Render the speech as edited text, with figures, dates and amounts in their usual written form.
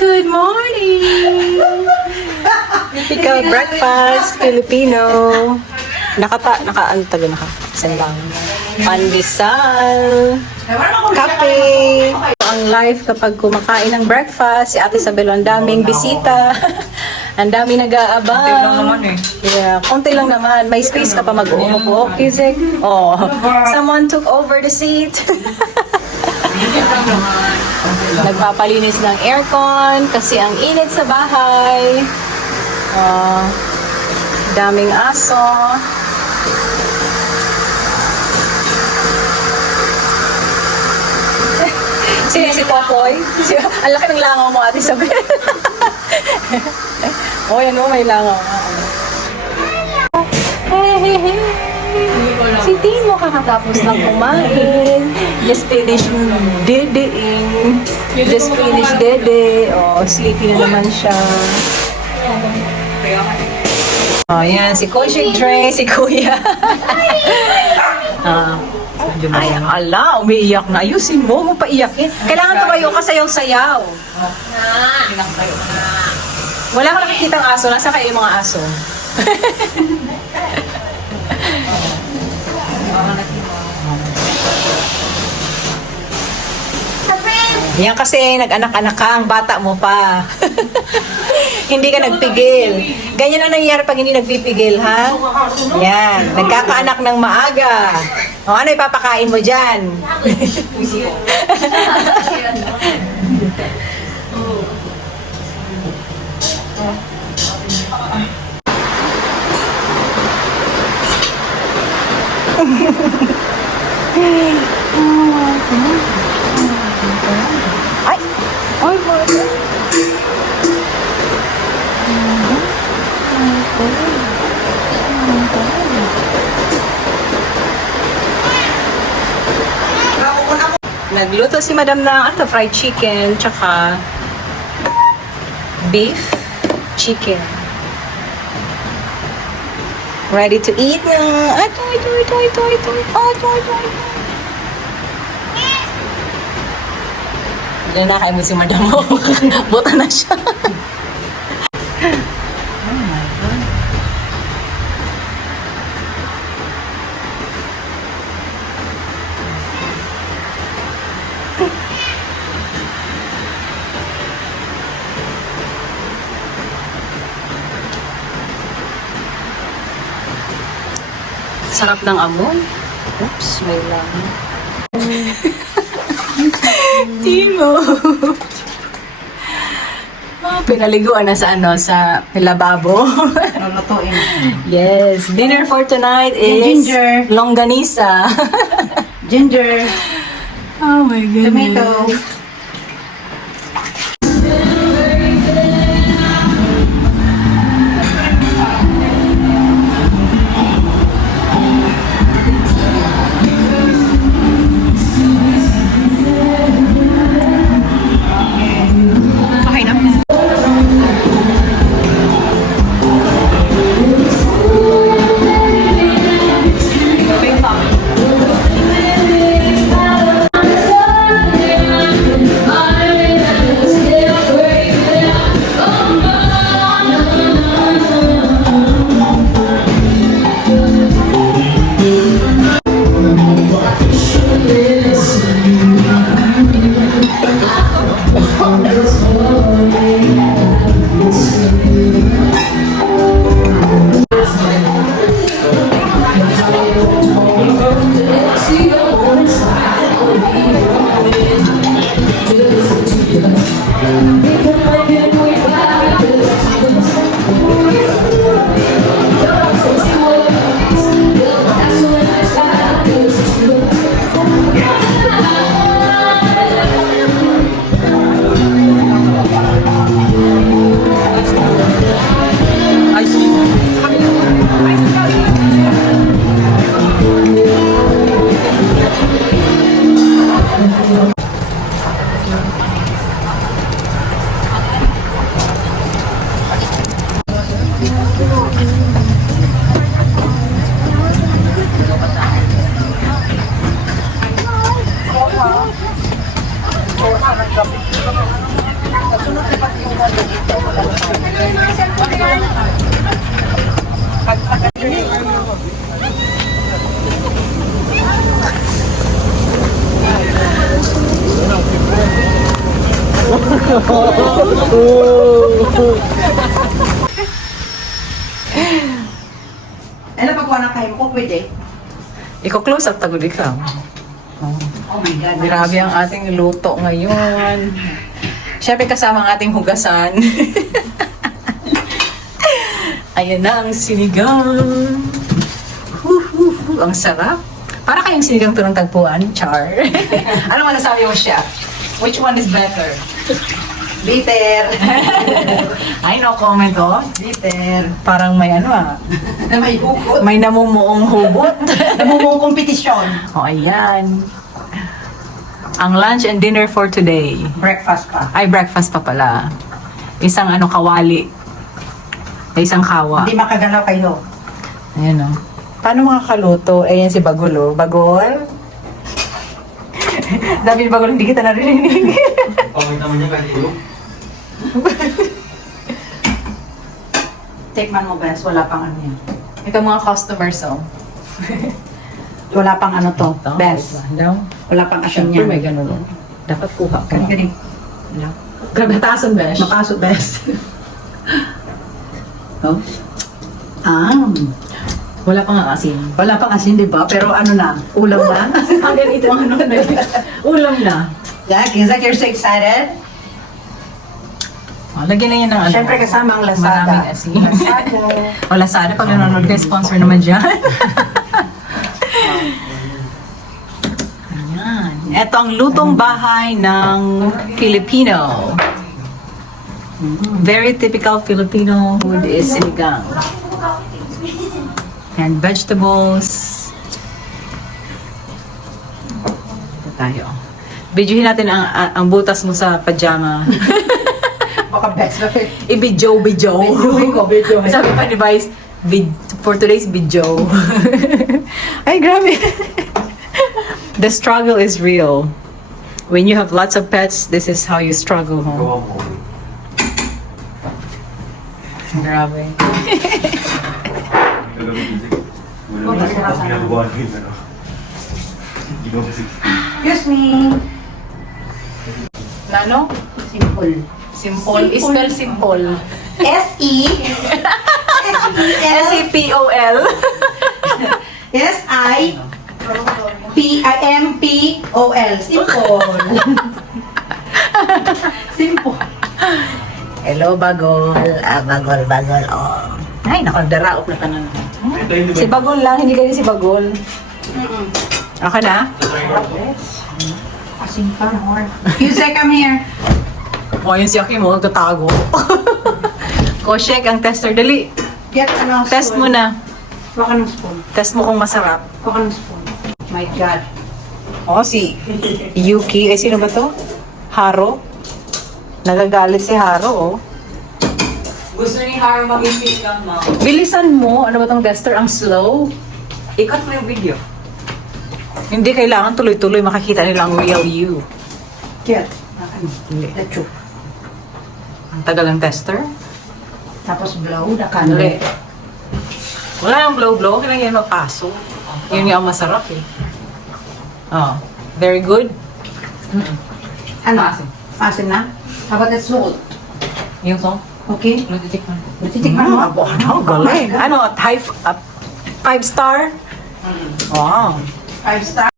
Good morning! Typical breakfast, Filipino. Ano taga naka? Isan lang. Pandesal. Kape. Ang life kapag kumakain ng breakfast, si Ate Isabel, ang daming bisita. Ang dami nag-aabang. Konti lang naman eh. Yeah, konti lang naman. May space ka pa mag-uumupo. Kisik. Oh, someone took over the seat. Nagpapalinis ng aircon kasi ang init sa bahay. Daming aso. Si Popoy. Ang laki ng langaw mo, Ate Isabel. Oh, yan o, may langaw. Si Timo kakatapos ng kumain. Just finish dedeing. Just finish dede. Oh, sleepy na naman siya. Oh, yan. Si Kuya Dre, si Kuya. Ay, ala, umiiyak na. Ayusin mo, mapaiyakin. Kailangan tumayo ka sayaw-sayaw. Wala ka nakikitang aso. Nasa kayo yung mga aso? Yan kasi nag-anak-anak ka, ang bata mo pa. Hindi ka nagpigil. Ganyan ang nangyayari pag hindi nagpipigil, ha? Yan, nagkakaanak ng maaga. O ano ipapakain mo dyan? Ay! Ay, mother! Nagluto si Madam ng fried chicken tsaka beef chicken. Ready to eat na. Diyan na kain mo si Madam mo. Buta na siya. Sarap ng amoy. Oops, may lang. Timo. Pinaliguan na sa sa lababo. Lulutuin. Yes, dinner for tonight is Ginger. longganisa. Ginger. Oh my goodness. Tomato. Ano pag wala kayo ko, pwede? Iko-close up tagod ikaw. Oh my God. Grabe ang ating luto ngayon. Siyempre kasama ang ating hugasan. Ayan na ang sinigang. Ang sarap. Para kayong sinigang to ng tagpuan, Char. Ano masasabi mo, Chef? Which one is better? Bitter. Ay, no comment, oh. Bitter. Parang may ano ah. Na may hukot. May namumuong hubot. Namumong kompetisyon. O, ayan. Ang lunch and dinner for today. Breakfast pa. Ay, breakfast pa pala. Isang ano, kawali. Isang kawa. Hindi makagalaw kayo. Ayan o. Paano makakaluto? Ayan si Bagol o. Bagol? Dahil Bagol, hindi kita narinig. Pangit naman niya kahit ilog. Tikman mo, Bes. Wala pang ano yan. Ito mga customers oh. Wala pang ano to. Bes. Daw? Wala pang asin Siyempre yan. may ganun. oh. Dapat kuha ka. Galing. Grabe taasan, Besh. Mapasok, Bes. Oh? Wala pa nga asin. Wala pang asin, di ba? Pero ano na? Ulam na? Ang ganito ang ano na yun. Ulam na. Jack, is that you're so excited? Oh, lagyan na yan ng ano. Siyempre kasama ang lasada. Maraming asin. Lasada. Wala sana pag nanonood kayo, sponsor naman dyan. Ayan. Ito ang lutong bahay ng Filipino. Very typical Filipino food is sinigang. And vegetables. Ito tayo. Videohin natin ang butas mo sa pajama. Baka Bes. I-video. Videohin ko. Sabi pa ni Vice, for today's video. Ay, grabe. The struggle is real. When you have lots of pets, this is how you struggle, huh? Gawa mo. Grabe. Wala naman ang ginagawa niyo yun, ano? Ginawa ko 60. Excuse me. Nano? Simple. Simple. Spell simple. S-E. S-E-L. S-A-P-O-L. S-I-P-I-M-P-O-L. Simple. Simple. Hello, Bagol. Bagol. Oh. Ay, naku, nagdaraop na ka na. Ito yung Si Bagol lang, hindi kayo si Bagol. Ako na? Asin pa, more. Yusek, come here. O, yun si Aki mo, nagtatago. Koshek, ang tester. Dali, Get ano, test mo spoon. na. Huwag ka ng spoon. Test mo kung masarap. Huwag ka ng spoon. My God. O, si Yuki. Ay, sino ba to? Haro. Nagagalit si Haro, oh. Gusto ni Haro mag-isip lang, ma'am. Bilisan mo. Ano ba tong tester? Ang slow. Ikat mo yung video. Hindi kailangan tuloy-tuloy. Makikita nila ang real you. Get. Ano? The truth. Ang tagal ng tester. Tapos blow the candle. Dali. Wala nang blow-blow. Okay lang yan mapaso. Yun nga ang masarap, eh. Oh, very good. Ano? Asin na? How about the salt? Yung song? Okay? Natitikman mo. Abo, ano? Galing. Ano? 5 star? Wow. 5 star?